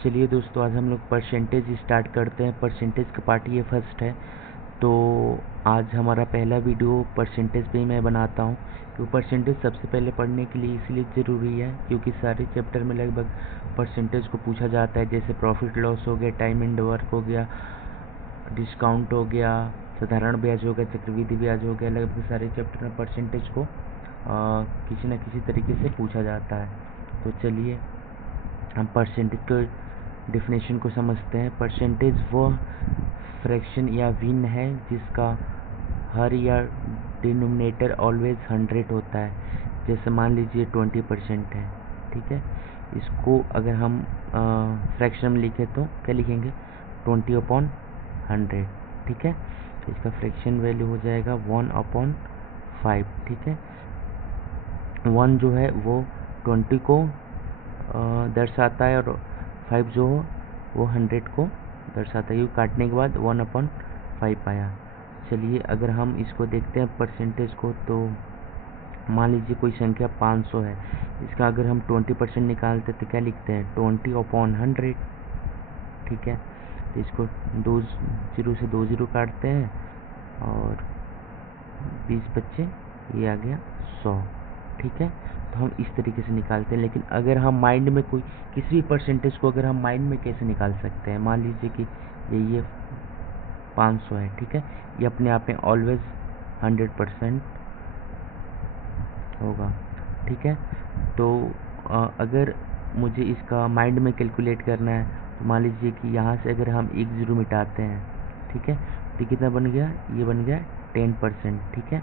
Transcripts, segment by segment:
चलिए दोस्तों, आज हम लोग परसेंटेज स्टार्ट करते हैं। परसेंटेज का पार्ट ये फर्स्ट है। तो आज हमारा पहला वीडियो परसेंटेज पे ही मैं बनाता हूँ, क्योंकि परसेंटेज सबसे पहले पढ़ने के लिए इसलिए ज़रूरी है क्योंकि सारे चैप्टर में लगभग परसेंटेज को पूछा जाता है। जैसे प्रॉफिट लॉस हो गया, टाइम एंड वर्क हो गया, डिस्काउंट हो गया, साधारण ब्याज हो गया, चक्रवृद्धि ब्याज हो गया। लगभग सारे चैप्टर में परसेंटेज को किसी न किसी तरीके से पूछा जाता है। तो चलिए हम परसेंटेज के डेफिनेशन को समझते हैं। परसेंटेज वह फ्रैक्शन या भिन्न है जिसका हर या डिनोमिनेटर ऑलवेज 100 होता है। जैसे मान लीजिए 20% है, ठीक है। इसको अगर हम फ्रैक्शन में लिखें तो क्या लिखेंगे, 20/100, ठीक है। तो इसका फ्रैक्शन वैल्यू हो जाएगा 1/5, ठीक है। 1 जो है वो 20 को दर्शाता है और 5 जो हो वो 100 को दर्शाता है। ये काटने के बाद 1/5 आया। चलिए अगर हम इसको देखते हैं परसेंटेज को, तो मान लीजिए कोई संख्या 500 है। इसका अगर हम 20% निकालते तो क्या लिखते हैं, 20/100, ठीक है। तो इसको 2 0 से 2 0 काटते हैं और 20 बच्चे ये आ गया 100, ठीक है। तो हम इस तरीके से निकालते हैं। लेकिन अगर हम माइंड में कोई किसी भी परसेंटेज को अगर हम माइंड में कैसे निकाल सकते हैं, मान लीजिए कि ये 500 है, ठीक है। ये अपने आप में ऑलवेज 100% होगा, ठीक है। तो अगर मुझे इसका माइंड में कैलकुलेट करना है तो मान लीजिए कि यहाँ से अगर हम 1 0 मिटाते हैं, ठीक है, तो कितना बन गया, ये बन गया 10%, ठीक है।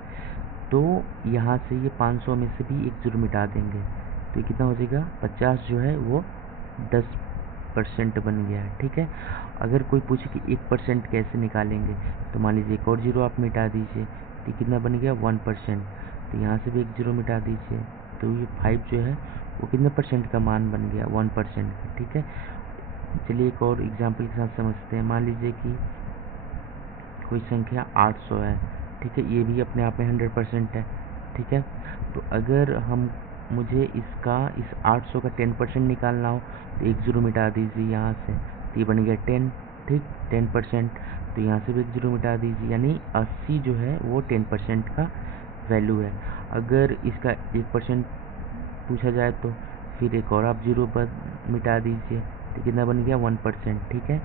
तो यहाँ से ये 500 में से भी 1 0 मिटा देंगे तो ये कितना हो जाएगा, 50 जो है वो 10% बन गया है, ठीक है। अगर कोई पूछे कि 1% कैसे निकालेंगे, तो मान लीजिए एक और 0 आप मिटा दीजिए तो कितना बन गया 1%। तो यहाँ से भी 1 0 मिटा दीजिए तो ये 5 जो है वो कितने परसेंट का मान बन गया, 1% का, ठीक है। चलिए एक और एग्जाम्पल के साथ समझते हैं। मान लीजिए कि कोई संख्या 800 है, ठीक है। ये भी अपने आप में 100% है, ठीक है। तो अगर हम मुझे इस 800 का 10% निकालना हो तो 1 0 मिटा दीजिए यहाँ से, तो ये बन गया 10, ठीक, 10%। तो यहाँ से भी 1 0 मिटा दीजिए, यानी 80 जो है वो 10% का वैल्यू है। अगर इसका 1% पूछा जाए तो फिर एक और आप 0 पर मिटा दीजिए तो कितना बन गया 1%, ठीक है।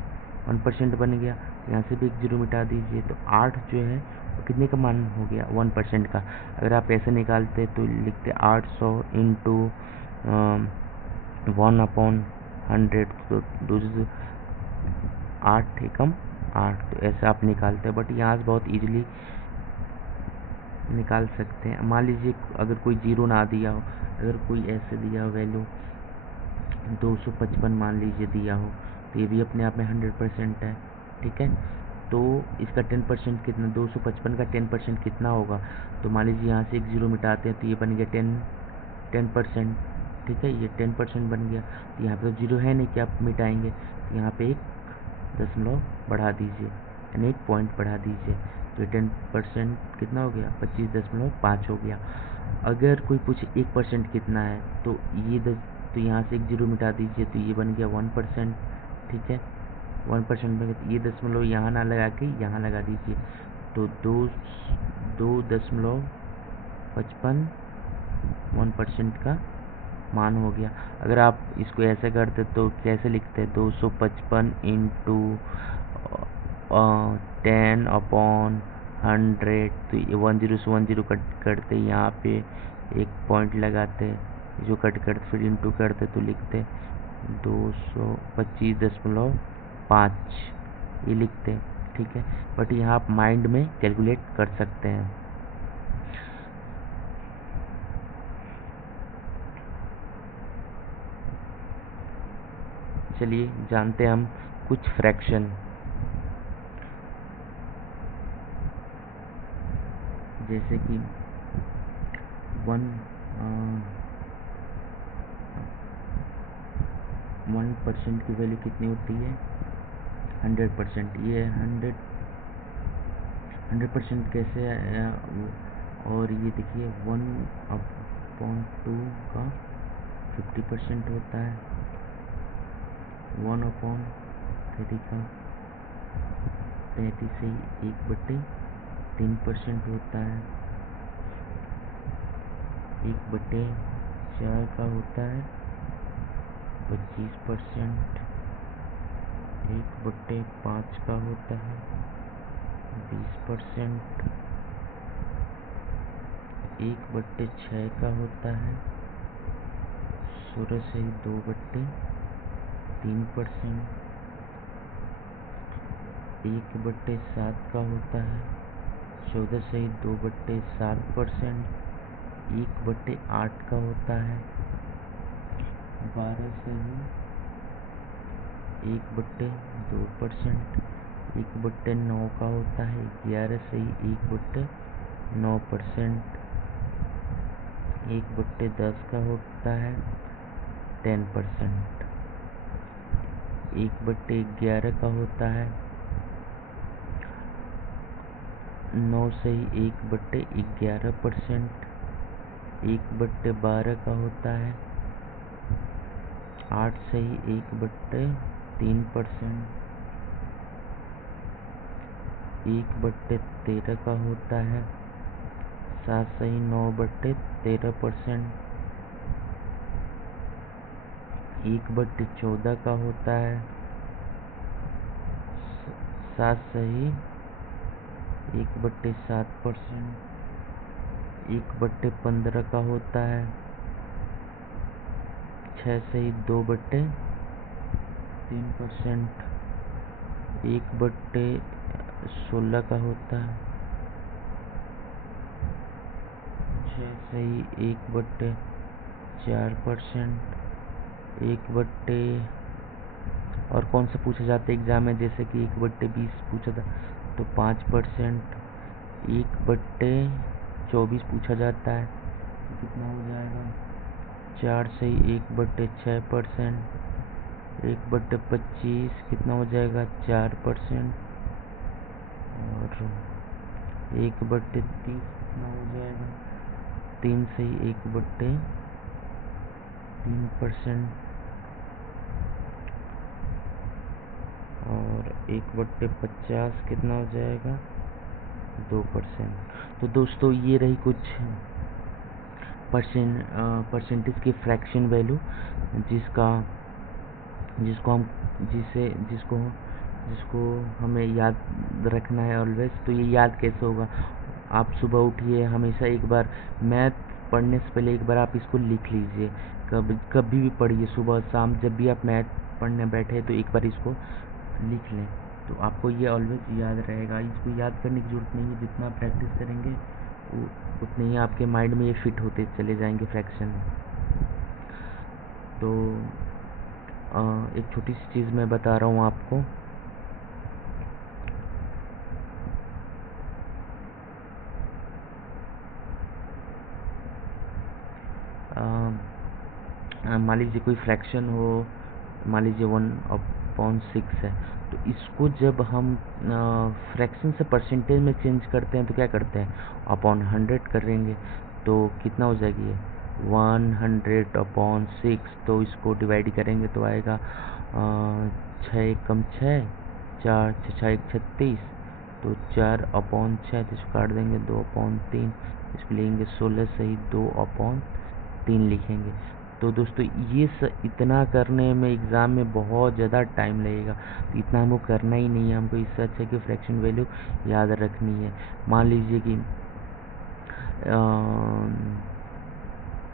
1% बन गया। यहाँ से भी 1 0 मिटा दीजिए तो 8 जो है वो कितने का मान हो गया, 1% का। अगर आप ऐसे निकालते तो लिखते 800 इंटू 1/100, तो 8 एकम 8, तो ऐसे आप निकालते हैं। बट यहाँ से बहुत ईजिली निकाल सकते हैं। मान लीजिए अगर कोई 0 ना दिया हो, अगर कोई ऐसे दिया हो वैल्यू 255 मान लीजिए दिया हो, तो ये भी अपने आप में 100% है, ठीक है। तो इसका 10% कितना, 255 का 10% कितना होगा, तो मान लीजिए यहाँ से 1 0 मिटाते हैं तो ये बन गया 10%, ठीक है। ये 10% बन गया। तो यहाँ पे तो 0 है नहीं कि आप मिटाएंगे, तो यहाँ पे 1 दशमलव बढ़ा दीजिए, यानी 1 पॉइंट बढ़ा दीजिए। तो 10% कितना हो गया, 25.5 हो गया। अगर कोई पूछे 1% कितना है, तो तो यहाँ से 1 0 मिटा दीजिए तो ये बन गया 1%, ठीक है। 1% बन गया तो ये दशमलव यहाँ ना लगा के यहाँ लगा दीजिए, तो 2.55 1% का मान हो गया। अगर आप इसको ऐसे करते तो कैसे लिखते, 255 इंटू 10/100, तो ये 10 से 10 कट करते, यहाँ पे एक पॉइंट लगाते, जो कट करते फिर इंटू करते तो लिखते 225.5 ये लिखते, ठीक है। बट यहाँ आप माइंड में कैलकुलेट कर सकते हैं। चलिए जानते हैं हम कुछ फ्रैक्शन। जैसे कि 1% की वैल्यू कितनी होती है, 100%। ये 100% कैसे आया, और ये देखिए 1/2 का 50% होता है, 1/3 का 33 से 1/3% होता है। 1/4 का होता है 25%। 1/5 का होता है 20%। 1/6 का होता है 16 से 2/3%। 1/7 का होता है 14 से 2/7%। 1/8 का होता है 12 से 1/2%। 1/9 का होता है 11 से 1/9%। 1/10 का होता है 10%। 1/11 का होता है 9 से 1/11%। 1/12 का होता है 8 से 1/3%। 1/13 का होता है 7 से 9/13%। 1/14 का होता है 7 से 1/7%। 1/15 का होता है 6 से 2/3%। 1/16 का होता है 6 से 1/4%। 1/, और कौन सा पूछा जाता है एग्जाम में, जैसे कि 1/20 पूछा था तो 5%। 1/24 पूछा जाता है तो कितना हो जाएगा 4 से 1/6%। 1/25 कितना हो जाएगा 4%। और 1/30 कितना हो जाएगा 3 से 1/3%। और 1/50 कितना हो जाएगा 2%। तो दोस्तों ये रही कुछ परसेंटेज की फ्रैक्शन वैल्यू जिसको हमें याद रखना है ऑलवेज। तो ये याद कैसे होगा, आप सुबह उठिए हमेशा एक बार मैथ पढ़ने से पहले एक बार आप इसको लिख लीजिए। कभी भी पढ़िए, सुबह शाम जब भी आप मैथ पढ़ने बैठे तो एक बार इसको लिख लें, तो आपको ये ऑलवेज याद रहेगा। इसको याद करने की ज़रूरत नहीं है, जितना प्रैक्टिस करेंगे उतने ही आपके माइंड में ये फिट होते चले जाएंगे फ्रैक्शन। तो एक छोटी सी चीज़ मैं बता रहा हूँ आपको। मान लीजिए कोई फ्रैक्शन हो, मान लीजिए 1/6 है, तो इसको जब हम फ्रैक्शन से परसेंटेज में चेंज करते हैं तो क्या करते हैं, अपॉन 100 करेंगे। तो कितना हो जाएगी ये 100/6। तो इसको डिवाइड करेंगे तो आएगा 6 एकम 6, 4 6 1 36। तो 4/6, तो इसको काट देंगे 2/3। इसको लेंगे 16 से ही 2/3 लिखेंगे। तो दोस्तों ये इतना करने में एग्ज़ाम में बहुत ज़्यादा टाइम लगेगा, तो इतना हमको करना ही नहीं है। हमको इससे अच्छा कि फ्रैक्शन वैल्यू याद रखनी है। मान लीजिए कि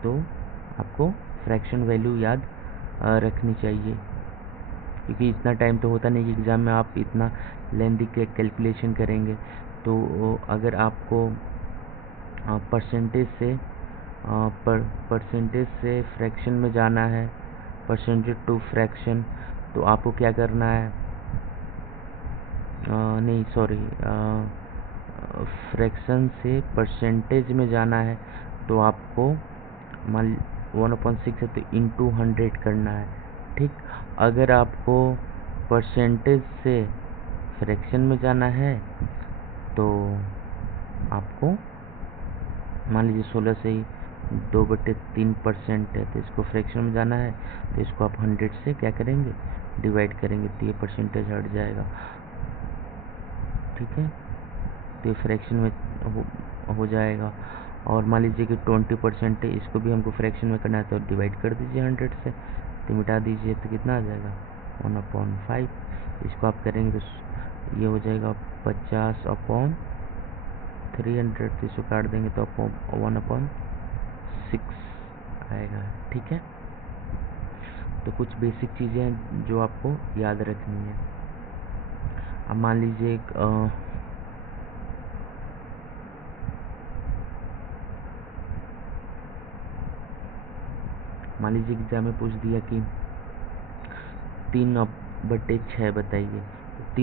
तो आपको फ्रैक्शन वैल्यू याद रखनी चाहिए, क्योंकि इतना टाइम तो होता नहीं कि एग्ज़ाम में आप इतना लेंथी कैलकुलेशन करेंगे। तो अगर आपको परसेंटेज से फ्रैक्शन में जाना है, परसेंटेज टू फ्रैक्शन, तो आपको क्या करना है, नहीं सॉरी, फ्रैक्शन से परसेंटेज में जाना है तो आपको मान 1/6 है तो इंटू 100 करना है, ठीक। अगर आपको परसेंटेज से फ्रैक्शन में जाना है तो आपको मान लीजिए 16 से ही 2/3% है, तो इसको फ्रैक्शन में जाना है तो इसको आप 100 से क्या करेंगे डिवाइड करेंगे तो ये परसेंटेज हट जाएगा, ठीक है। तो ये फ्रैक्शन में हो जाएगा। और मान लीजिए कि 20% है, इसको भी हमको फ्रैक्शन में करना है तो डिवाइड कर दीजिए 100 से, तो मिटा दीजिए तो कितना आ जाएगा 1/5। इसको आप करेंगे तो ये हो जाएगा 50/300, तो इसको काट देंगे तो 1/6 आएगा, ठीक है। तो कुछ बेसिक चीज़ें हैं जो आपको याद रखनी है। अब मान लीजिए एग्जाम में पूछ दिया कि 3/6 बताइए, तो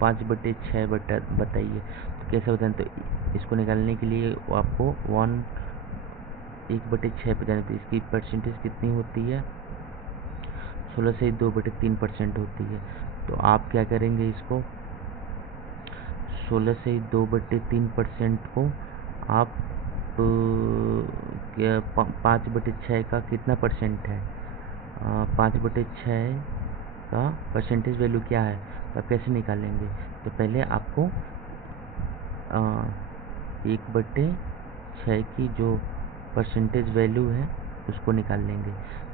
5/6 बताइए, तो कैसे बताएं। तो इसको निकालने के लिए आपको 1/6 पे जाने, तो इसकी परसेंटेज कितनी होती है 16 से 2/3% होती है। तो आप क्या करेंगे, इसको 16 से 2/3% को आप 5/6 का कितना परसेंट है, 5/6 का परसेंटेज वैल्यू क्या है, तो आप कैसे निकालेंगे। तो पहले आपको 1/6 की जो परसेंटेज वैल्यू है उसको निकाल लेंगे।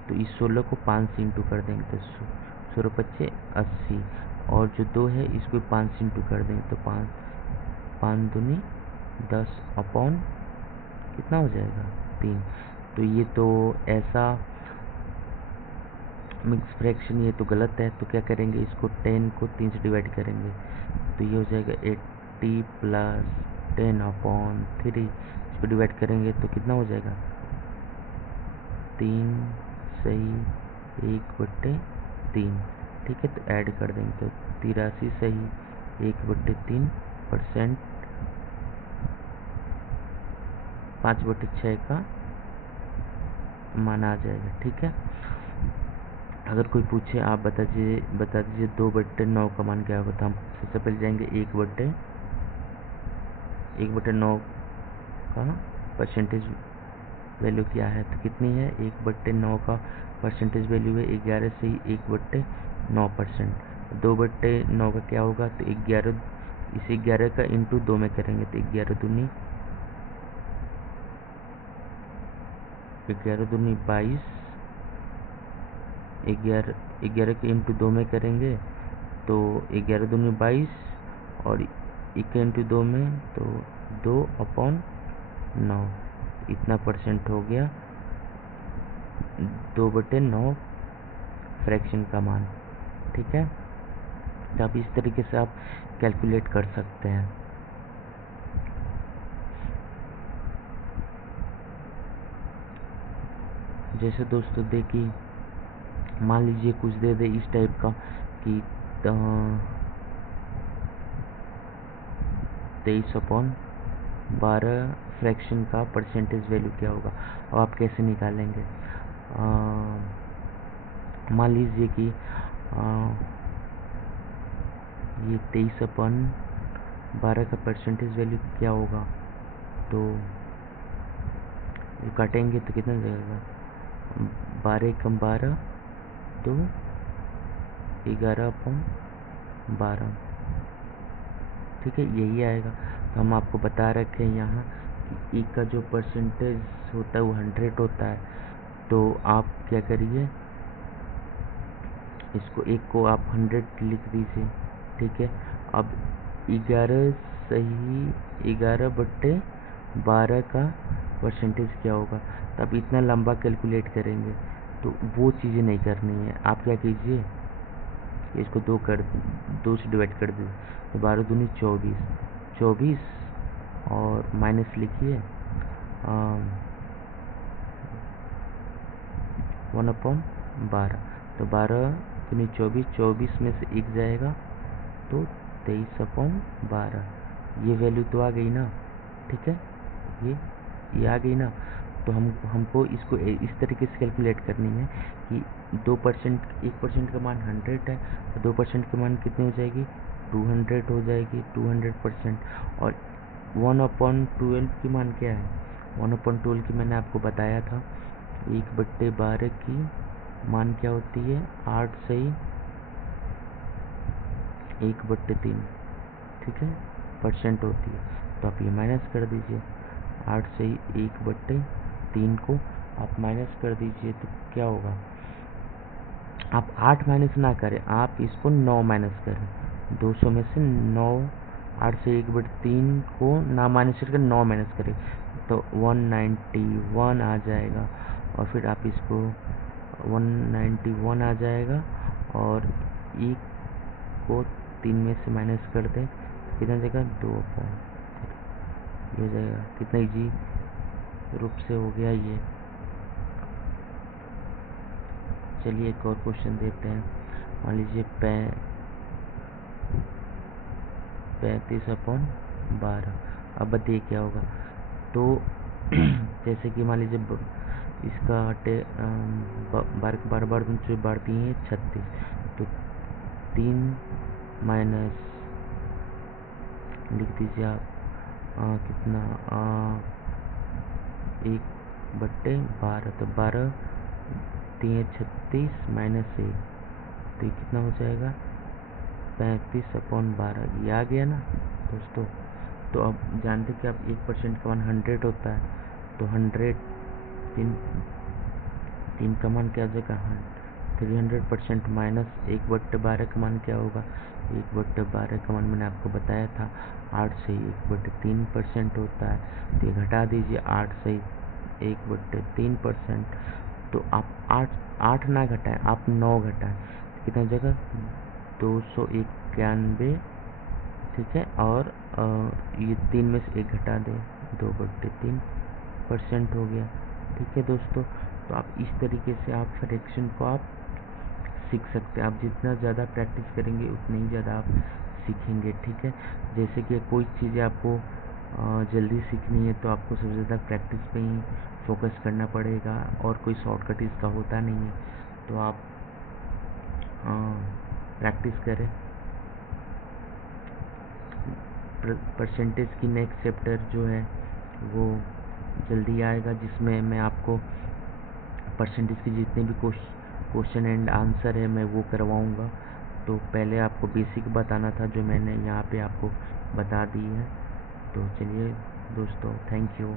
तो इस 16 को 5 से इंटू कर देंगे तो 16×5 = 80, और जो 2 है इसको 5 से इंटू कर देंगे तो 5 दूनी 10 अपॉन कितना हो जाएगा 3। तो ये तो ऐसा मिक्स फ्रैक्शन ये तो गलत है, तो क्या करेंगे, इसको 10 को 3 से डिवाइड करेंगे तो ये हो जाएगा 80 + 10/3। इसको डिवाइड करेंगे तो कितना हो जाएगा 3 सही 1/3, ठीक है। तो ऐड कर देंगे तो 83 सही 1/3% 5/6 का मान आ जाएगा, ठीक है। अगर कोई पूछे आप बता दीजिए 2/9 का मान क्या होगा, तो हम सबसे पहले जाएंगे 1/9 का परसेंटेज वैल्यू क्या है, तो कितनी है 1/9 का परसेंटेज वैल्यू है 11 से 1/9%। 2/9 का क्या होगा, तो 11, इस 11 का इंटू 2 में करेंगे तो 11 दूनी 22, 11 के इंटू 2 में करेंगे तो 11 दूनी 22, और 1 इंटू 2 में तो 2/9, इतना परसेंट हो गया 2/9 फ्रैक्शन का मान, ठीक है। तो आप इस तरीके से आप कैलकुलेट कर सकते हैं। जैसे दोस्तों देखिए, मान लीजिए कुछ दे दे इस टाइप का कि 23/12 फ्रैक्शन का परसेंटेज वैल्यू क्या होगा। अब आप कैसे निकालेंगे, मान लीजिए कि ये 23/12 का परसेंटेज वैल्यू क्या होगा, तो ये काटेंगे तो कितना जाएगा 12 कम 12 तो 11/12, ठीक है, यही आएगा। तो हम आपको बता रखे हैं यहाँ कि एक का जो परसेंटेज होता है वो 100 होता है। तो आप क्या करिए, इसको एक को आप 100 लिख दीजिए, ठीक है। अब 11 सही 11/12 का परसेंटेज क्या होगा, तो आप इतना लंबा कैलकुलेट करेंगे तो वो चीज़ें नहीं करनी है। आप क्या कीजिए, इसको 2 से डिवाइड कर दीजिए तो 12 दूनी 24 और माइनस लिखिए 1/12, तो 12 दूनी 24 में से 1 जाएगा तो 23/12, ये वैल्यू तो आ गई ना, ठीक है, ये आ गई ना। तो हमको इसको इस तरीके से कैलकुलेट करनी है कि 2%, 1% का मान 100 है तो 2% का मान कितनी हो जाएगी 200 हो जाएगी 200%। और 1/12 की मान क्या है, 1/12 की मैंने आपको बताया था 1/12 की मान क्या होती है? 8 सही 1/3, ठीक है, परसेंट होती है। तो आप ये माइनस कर दीजिए, 8 सही 1/3 को आप माइनस कर दीजिए तो क्या होगा? आप 8 माइनस ना करें, आप इसको 9 माइनस करें। 200 में से 9, 8 से 1/3 को ना माइनस करके 9 माइनस करें तो 191 आ जाएगा। और फिर आप इसको 191 आ जाएगा और 1 को 3 में से माइनस कर दें तो कितना जाएगा? 2/3 ये हो जाएगा। कितना इजी रूप से हो गया ये। चलिए एक और क्वेश्चन देते हैं। मान लीजिए 35/12। अब बताइए क्या होगा। तो जैसे कि मान लीजिए इसका बार बार जो बढ़ती है 36, तो 3 माइनस लिख दीजिए आप कितना 1/12, तो 12 3 36 माइनस 1, तो ये कितना हो जाएगा? 35/12। ये आ गया ना दोस्तों। तो अब जानते कि आप 1% का मान 100 होता है, तो 100 3 का मान क्या हो जाएगा? 300% माइनस 1/12 का मान क्या होगा? 1/12 का मान मैंने आपको बताया था 8 से 1/3% होता है। तो ये घटा दीजिए 8 से 1/3%। तो आप 8 ना घटाएं, आप 9 घटाएं, कितना हो जाएगा? 291, ठीक है। और ये 3 में से 1 घटा दें, 2/3% हो गया, ठीक है दोस्तों। तो आप इस तरीके से आप फ्रैक्शन को आप सीख सकते हैं। आप जितना ज़्यादा प्रैक्टिस करेंगे उतनी ही ज़्यादा आप सीखेंगे, ठीक है। जैसे कि कोई चीज़ें आपको जल्दी सीखनी है तो आपको सबसे ज़्यादा प्रैक्टिस पे ही फोकस करना पड़ेगा और कोई शॉर्टकट इसका होता नहीं है। तो आप प्रैक्टिस करें। परसेंटेज की नेक्स्ट चैप्टर जो है वो जल्दी आएगा, जिसमें मैं आपको परसेंटेज की जितने भी क्वेश्चन एंड आंसर है मैं वो करवाऊँगा। तो पहले आपको बेसिक बताना था जो मैंने यहाँ पे आपको बता दी है। तो चलिए दोस्तों, थैंक यू।